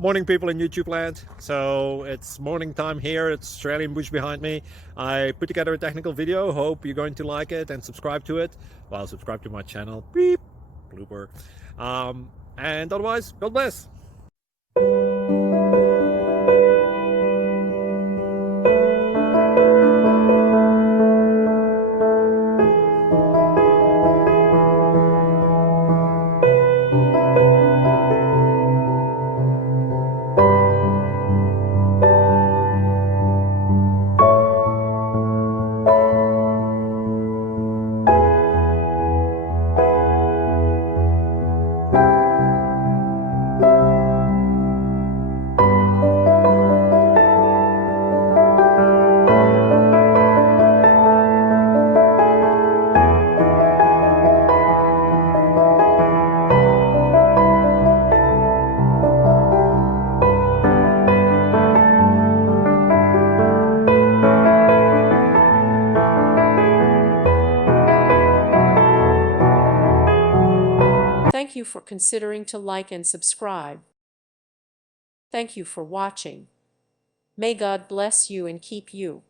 Morning, people in YouTube land. So it's morning time here. It's Australian bush behind me. I put together a technical video. Hope you're going to like it and subscribe to it. Well, subscribe to my channel. Beep, blooper. And otherwise, God bless. Thank you for considering to like and subscribe. Thank you for watching. May God bless you and keep you.